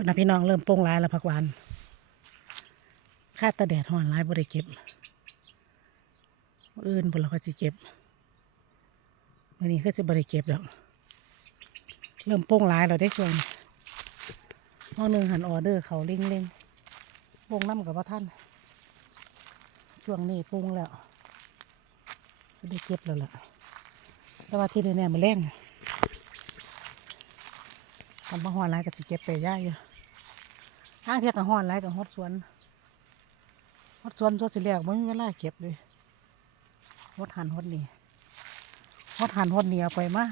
พุ่นนะพี่น้องเริ่มโป่งร้ายแล้วผักหวานค่าตะแดดห่อนร้ายบ่ได้เก็บมื้ออื่นบุนเราก็สิเก็บวันนี้ก็สิบ่ได้เก็บดอกเริ่มโป่งร้ายแล้วได้ชวนห้องหนึ่งหันออเดอร์เขาเร่งเร่งโป่งน้ำกับว่าท่าน ช่วงนี้โป่งแล้วบ่ได้เก็บแล้วล่ะแต่ว่าที่เนี่ยมันแรงทำบะฮอนไรก็สิเก็บไปย่ายอยู่ ห้างเทียกับฮอนไรกับฮอดสวนฮอดสวนตัวสิแล้วไม่มีเวลาเก็บเลยฮอดหันฮอดนี่ฮอดหันฮอดเหนียวไปมา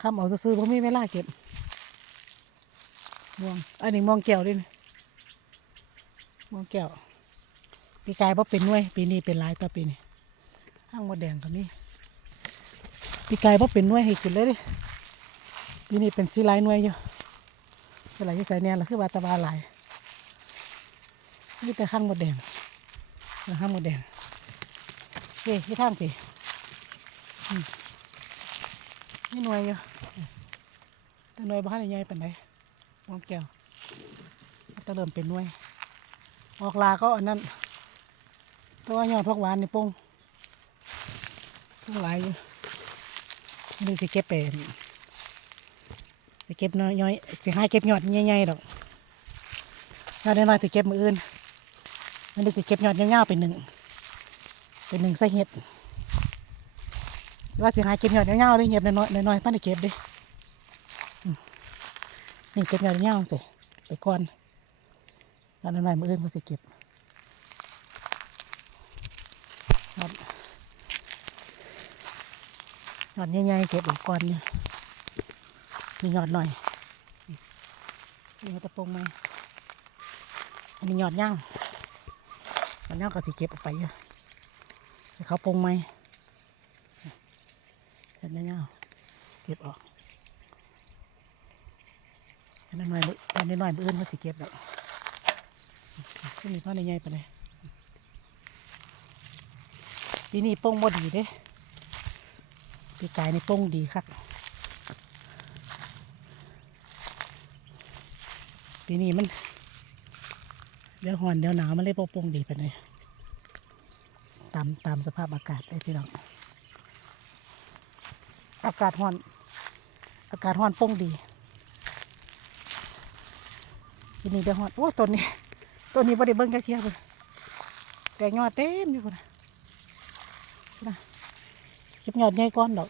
คำเอาซื้อเพราะมีเวลาเก็บม่วงอันนี้ม่วงแก้วด้วยนี่ม่วงแก้วปีกายเพราะเป็นน่วยปีนี้เป็นหลายต่อปีนี้ห้างมดแดงก็มีปีกายเพราะเป็นน่วยให้กินเลยดิปีนี้เป็นสีลายหน่วยอยู่ สีลายที่ใส่เนี่ยเราคือวาตาบาหลายนี่แต่ข้างหมดแดงข้างหมดแดงเฮ้ยที่ทางสินี่หน่วยอยู่แต่หน่วยบ้านใหญ่ปานใดมองแก้วมันจะเริ่มเป็นหน่วย ออกลาก็อันนั้นตัวยอดพักหวานนี่โป้งทั้งหลายอยู่นี่สิเก็บไป ไปเก็บน้อยย้อยสิให้เก็บยอดใหญ่ๆดอกยอดน้อยๆสิเก็บมืออื่นมันได้สิเก็บยอดยาวๆไปหนึ่งเป็นหนึ่งใส่เห็ดว่าสิให้เก็บยอดยาวๆเลยเห็ดน้อยๆน้อยๆป้านได้เก็บดินี่เก็บยอดยาวๆสิไปก่อนยอดน้อยๆมืออื่นก็สิเก็บยอดยอดใหญ่ๆเก็บออกก่อนเนี่ย มีหยอดหน่อยนี่มันจะปงไหมอันนี้หยอดย่างยอดย่างก็สิเก็บออกไปอยู่ให้เขาปงไหมเห็นไหมเงาเก็บออกอันนั้นหน่อยมื้ออันนี้หน่อยมืออื่นก็สิเก็บแล้วก็มีพ่อในใหญ่ไปเลยปีนี้ปรุงบ่ดีเด้ปีกายนี่ปรุงดีครับ ปีนี้มันเดี๋ยวหอนเดี๋ยวหนาวมันเลยโป่งดีไปเลยตามตามสภาพอากาศเลยพี่น้องอากาศหอน อากาศหอนโป่งดีปีนี้เดี๋ยวหอนโอ้ต้นนี้ต้นนี้บ่ได้เบิ่งแค่เทียบเลยแต่ยอดเต็มอยู่พุ่นนะพุ่นนะเก็บยอดใหญ่ก้อนดอก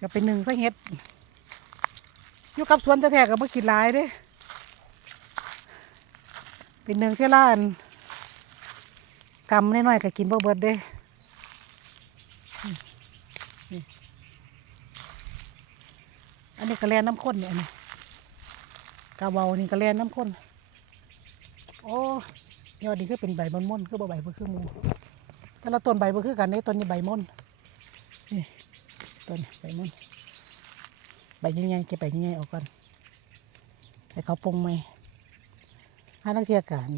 จะเป็นหนึ่งใส่เห็ดอยู่กับสวนจะแท้ๆก็บ่กินลายเด้ เป็นหนึ่งเช่ล้านกำน้อยๆก็กินบ่เบิดเด้อันนี้ก็แลนน้ำข้นเนี่ยอันนี้กาเบานี่ก็แลนน้ำข้นโอ้ยอดดีคือเป็นใบมนม่นๆคือบ่ใบบ่คือมูแต่ละต้นใบบ่คือกันนี่ต้นนี้ใบม่นนี่ต้นใบม่นใบใหญ่ๆเก็บใบใหญ่ๆออกก่อนให้เขาปรุงไหม ถ้านักเที่ยวกัน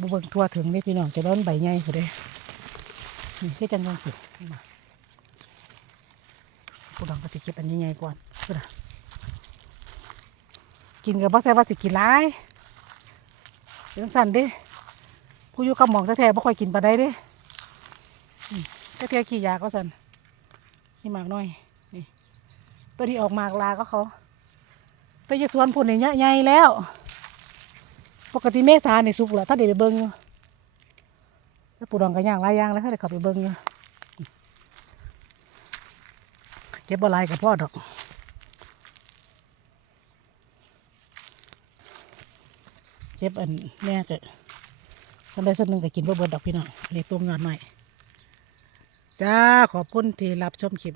บุเบิงทั่วถึงนี่พี่น้องจะโดนใบใหญ่สุดเลยนี่คือจังงสิผู้ดองก็สิเก็บอันใหญ่ๆก่อนผู้ดกินกับบ่ใส่ว่าสิกินหลายเป็นจั่งสั่นดิผู้อยู่กับหมองแท้ๆบ่ค่อยกินปลานใดเด้อืมแท้ๆขี้ยาก็สั่นขี้หมากน้อยนี่ตัวที่ออกหมากลาก็เขาแต่อยาสวนพุ่นนี่ใหญ่แล้ว ปกติเมษาในสุกแหละถ้าเดี๋ยวไปเบิ้งอยู่แล้วปูดองก็ย่างลายย่างแล้วถ้าเดี๋ยวขับไปเบิ้งอยู่เก็บบ่หลายกับพ่อดอกเก็บอันแม่ก็สันได้สักหนึ่งก็กินบ่เบิดดอกพี่น้องเลยปรุงยอดหน่อยจ้าขอบคุณที่รับชมคลิป